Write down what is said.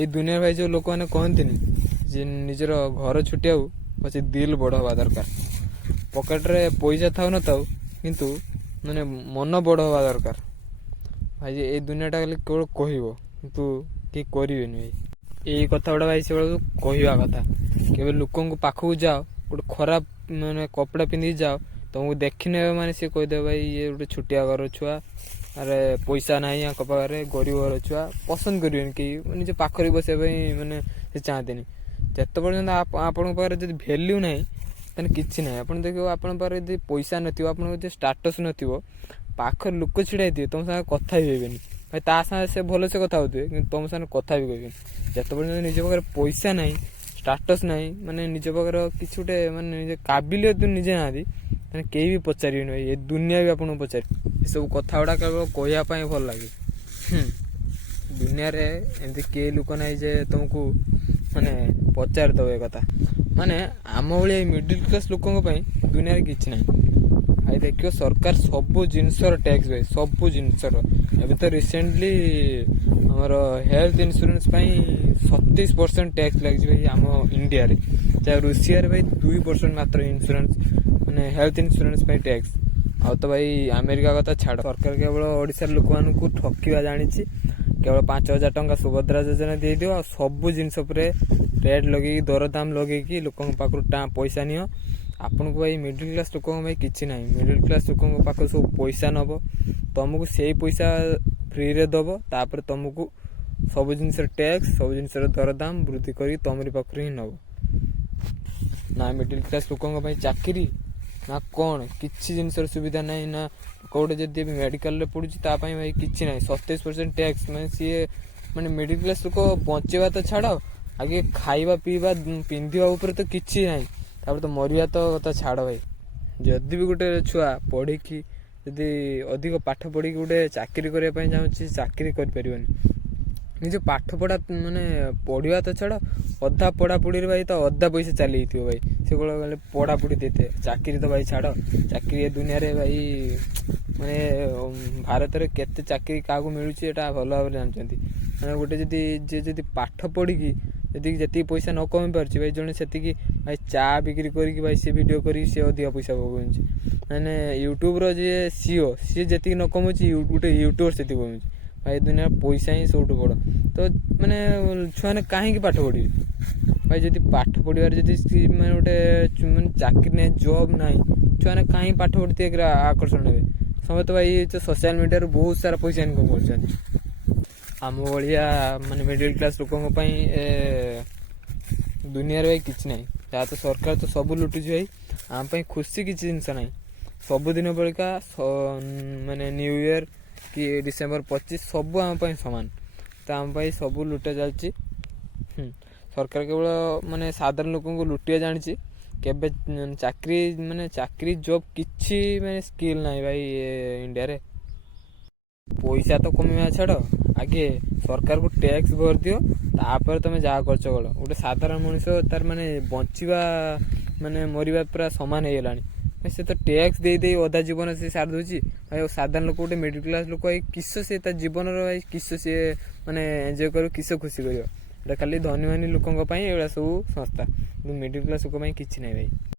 এই ଦୁନିଆ ଭାଇ ଯେଉଁ ଲୋକମାନେ କହନ୍ତିନି ଯେ ନିଜର ଘର ଛୋଟିଆ ହଉ ପଛେ ଦିଲ୍ ବଡ଼ ହେବା ଦରକାର। ପକେଟରେ ପଇସା ଥାଉ ନଥାଉ କିନ୍ତୁ ମାନେ ମନ ବଡ଼ ହେବା ଦରକାର। ଭାଇ ଯେ ଏଇ ଦୁନିଆଟା ଖାଲି କେବଳ କହିବ କିନ୍ତୁ କେହି କରିବେନି ଭାଇ। ଏଇ କଥା ଗୁଡ଼ା ଭାଇ ସେବେଳକୁ କହିବା କଥା। କେବେ ଲୋକଙ୍କ ପାଖକୁ ଯାଅ ଗୋଟେ ଖରାପ ମାନେ କପଡ଼ା ପିନ୍ଧିକି ଯାଅ, ତମକୁ ଦେଖିନେବେ ମାନେ ସିଏ କହିଦେବେ ଭାଇ ଇଏ ଗୋଟେ ଛୋଟିଆ ଘର ଛୁଆ, ଆରେ ପଇସା ନାହିଁ ୟାଙ୍କ ପାଖରେ, ଗରିବ ଘର ଛୁଆ। ପସନ୍ଦ କରିବେନି କେହି, ନିଜ ପାଖରେ ବସିବା ପାଇଁ ମାନେ ସେ ଚାହାନ୍ତିନି। ଯେତେ ପର୍ଯ୍ୟନ୍ତ ଆପଣଙ୍କ ପାଖରେ ଯଦି ଭ୍ୟାଲ୍ୟୁ ନାହିଁ ତାହେଲେ କିଛି ନାହିଁ। ଆପଣ ଦେଖିବ ଆପଣଙ୍କ ପାଖରେ ଯଦି ପଇସା ନଥିବ, ଆପଣଙ୍କ ଯଦି ଷ୍ଟାଟସ୍ ନଥିବ, ପାଖରେ ଲୋକ ଛିଡ଼ା ହେଇଥିବେ ତମ ସାଙ୍ଗେ କଥା ବି ହେବେନି ଭାଇ। ତା ସାଙ୍ଗେ ସେ ଭଲସେ କଥା ହେଉଥିବେ କିନ୍ତୁ ତମ ସାଙ୍ଗେ କଥା ବି କହିବେନି। ଯେତେ ପର୍ଯ୍ୟନ୍ତ ନିଜ ପାଖରେ ପଇସା ନାହିଁ, ଷ୍ଟାଟସ୍ ନାହିଁ, ମାନେ ନିଜ ପାଖରେ କିଛି ଗୋଟେ ମାନେ ନିଜ କାବିଲିୟତ ନିଜେ ନାହାନ୍ତି, ତାହେଲେ କେହି ବି ପଚାରିବେନି ଭାଇ। ଏ ଦୁନିଆ ବି ଆପଣଙ୍କୁ ପଚାରିବେ। ଏସବୁ କଥା ଗୁଡ଼ା କେବଳ କହିବା ପାଇଁ ଭଲ ଲାଗେ। ଦୁନିଆରେ ଏମିତି କେହି ଲୋକ ନାହିଁ ଯେ ତୁମକୁ ମାନେ ପଚାରିଦେବ ଏ କଥା। ମାନେ ଆମ ଭଳିଆ ମିଡ଼ିଲ୍ କ୍ଲାସ୍ ଲୋକଙ୍କ ପାଇଁ ଦୁନିଆରେ କିଛି ନାହିଁ ଭାଇ। ଦେଖିବ ସରକାର ସବୁ ଜିନିଷର ଟ୍ୟାକ୍ସ ଭାଇ, ସବୁ ଜିନିଷର। ଏବେ ତ ରିସେଣ୍ଟଲି ଆମର ହେଲ୍ଥ ଇନ୍ସୁରାନ୍ସ ପାଇଁ 37% ଟ୍ୟାକ୍ସ ଲାଗିଛି ଭାଇ ଆମ ଇଣ୍ଡିଆରେ। ଯାହା ରୁଷିଆରେ ଭାଇ 2% ମାତ୍ର ଇନ୍ସୁରାନ୍ସ ମାନେ ହେଲ୍ଥ ଇନ୍ସୁରାନ୍ସ ପାଇଁ ଟ୍ୟାକ୍ସ। ଆଉ ତ ଭାଇ ଆମେରିକା କଥା ଛାଡ଼। ସରକାର କେବଳ ଓଡ଼ିଶାର ଲୋକମାନଙ୍କୁ ଠକିବା ଜାଣିଛି। କେବଳ 5,000 ଟଙ୍କା ସୁଭଦ୍ରା ଯୋଜନା ଦେଇଦିଅ ଆଉ ସବୁ ଜିନିଷ ଉପରେ ରେଟ୍ ଲଗେଇକି ଦରଦାମ ଲଗେଇକି ଲୋକଙ୍କ ପାଖରୁ ପଇସା ନିଅ। ଆପଣଙ୍କୁ ଭାଇ ମିଡ଼ିଲ୍ କ୍ଲାସ୍ ଲୋକଙ୍କ ପାଇଁ କିଛି ନାହିଁ। ମିଡ଼ିଲ୍ କ୍ଲାସ୍ ଲୋକଙ୍କ ପାଖରୁ ସବୁ ପଇସା ନେବ, ତୁମକୁ ସେଇ ପଇସା ଫ୍ରିରେ ଦେବ, ତାପରେ ତୁମକୁ ସବୁ ଜିନିଷର ଟ୍ୟାକ୍ସ, ସବୁ ଜିନିଷର ଦରଦାମ ବୃଦ୍ଧି କରିକି ତୁମରି ପାଖରୁ ହିଁ ନେବ। ନା ମିଡ଼ିଲ୍ କ୍ଲାସ୍ ଲୋକଙ୍କ ପାଇଁ ଚାକିରି ନା କ'ଣ, କିଛି ଜିନିଷର ସୁବିଧା ନାହିଁ। ନା କେଉଁଟେ ଯଦି ମେଡ଼ିକାଲରେ ପଡ଼ୁଛି ତା ପାଇଁ ଭାଇ କିଛି ନାହିଁ। 27% ଟ୍ୟାକ୍ସ ମାନେ ସିଏ ମାନେ ମିଡ଼ିଲ୍ କ୍ଲାସ୍ ଲୋକ ବଞ୍ଚିବା ତ ଛାଡ଼, ଆଗେ ଖାଇବା ପିଇବା ପିନ୍ଧିବା ଉପରେ ତ କିଛି ନାହିଁ, ତାପରେ ତ ମରିବା ତ କଥା ଛାଡ଼ ଭାଇ। ଯଦି ବି ଗୋଟେ ଛୁଆ ପଢ଼ିକି ଯଦି ଅଧିକ ପାଠ ପଢ଼ିକି ଗୋଟେ ଚାକିରି କରିବା ପାଇଁ ଚାହୁଁଛି, ଚାକିରି କରିପାରିବନି। ନିଜ ପାଠପଢ଼ା ମାନେ ପଢ଼ିବା ତ ଛାଡ଼, ଅଧା ପଢ଼ାପଢ଼ିରେ ଭାଇ ତ ଅଧା ପଇସା ଚାଲିଯାଇଥିବ ଭାଇ। ସେଗୁলো ଗଲେ ପଢ଼ାପଢ଼ି ଦେଇଥାଏ, ଚାକିରି ତ ଭାଇ ଛାଡ଼। ଚାକିରି ଏ ଦୁନିଆରେ ଭାଇ ମାନେ ଭାରତରେ କେତେ ଚାକିରି କାହାକୁ ମିଳୁଛି ଏଇଟା ଭଲ ଭାବରେ ଜାଣିଛନ୍ତି। ମାନେ ଗୋଟେ ଯିଏ ଯଦି ପାଠ ପଢ଼ିକି ଯେତିକି ପଇସା ନ କମେଇ ପାରୁଛି ଭାଇ, ଜଣେ ସେତିକି ଭାଇ ଚା ବିକ୍ରି କରିକି ଭାଇ ସେ ଭିଡ଼ିଓ କରିକି ସେ ଅଧିକା ପଇସା କମଉଛି। ମାନେ ୟୁଟ୍ୟୁବର ଯିଏ ସିଓ ସିଏ ଯେତିକି ନ କମଉଛି ଗୋଟେ ୟୁଟ୍ୟୁବର ସେତିକି କମଉଛି ଭାଇ। ଦୁନିଆର ପଇସା ହିଁ ସବୁଠୁ ବଡ଼। ତ ମାନେ ଛୁଆମାନେ କାହିଁକି ପାଠ ପଢ଼ିବେ ଭାଇ? ଯଦି ପାଠ ପଢ଼ିବାରେ ଯଦି ମାନେ ଗୋଟେ ମାନେ ଚାକିରି ନାହିଁ, ଜବ୍ ନାହିଁ, ଛୁଆମାନେ କାହିଁକି ପାଠ ପଢ଼ିତେ ଆକର୍ଷଣ ହେବେ? ସମସ୍ତେ ଭାଇ ସୋସିଆଲ ମିଡ଼ିଆରୁ ବହୁତ ସାରା ପଇସା ଇନକମ୍ କରୁଛନ୍ତି। ଆମ ଭଳିଆ ମାନେ ମିଡ଼ିଲ୍ କ୍ଲାସ୍ ଲୋକଙ୍କ ପାଇଁ ଦୁନିଆରେ ଭାଇ କିଛି ନାହିଁ। ଯାହା ତ ସରକାର ତ ସବୁ ଲୁଟୁଛି ଭାଇ। ଆମ ପାଇଁ ଖୁସି କିଛି ଜିନିଷ ନାହିଁ। ସବୁଦିନ ବେଳିକା ମାନେ ନ୍ୟୁ ଇୟର କି ଡିସେମ୍ବର 25 ସବୁ ଆମ ପାଇଁ ସମାନ। ତ ଆମ ପାଇଁ ସବୁ ଲୁଟା ଚାଲିଛି। ସରକାର କେବଳ ମାନେ ସାଧାରଣ ଲୋକଙ୍କୁ ଲୁଟିବା ଜାଣିଛି। କେବେ ଚାକିରି ଜବ୍ କିଛି ମାନେ ସ୍କିଲ୍ ନାହିଁ ଭାଇ ଇଣ୍ଡିଆରେ। ପଇସା ତ କମେଇବା ଛାଡ଼, ଆଗେ ସରକାରକୁ ଟ୍ୟାକ୍ସ ଭରିଦିଅ, ତାପରେ ତମେ ଯାହା ଖର୍ଚ୍ଚ କର। ଗୋଟେ ସାଧାରଣ ମଣିଷ ତାର ମାନେ ବଞ୍ଚିବା ମାନେ ମରିବା ପୁରା ସମାନ ହେଇଗଲାଣି। ସେ ତ ଟ୍ୟାକ୍ସ ଦେଇ ଅଧା ଜୀବନ ସେ ସାରି ଦେଉଛି ଭାଇ। ସାଧାରଣ ଲୋକ ଗୋଟେ ମିଡ଼ିଲ୍ କ୍ଲାସ୍ ଲୋକ ଭାଇ କିସ ସେ ତା ଜୀବନର ଭାଇ କିସ ସିଏ ମାନେ ଏନ୍ଜୟ କରିବ, କିସ ଖୁସି କରିବ? ଏଇଟା ଖାଲି ଧନୀ ଲୋକଙ୍କ ପାଇଁ ଏଗୁଡ଼ା ସବୁ ସଂସ୍ଥା, କିନ୍ତୁ ମିଡ଼ିଲ୍ କ୍ଲାସ୍ ଲୋକ ପାଇଁ କିଛି ନାହିଁ ଭାଇ।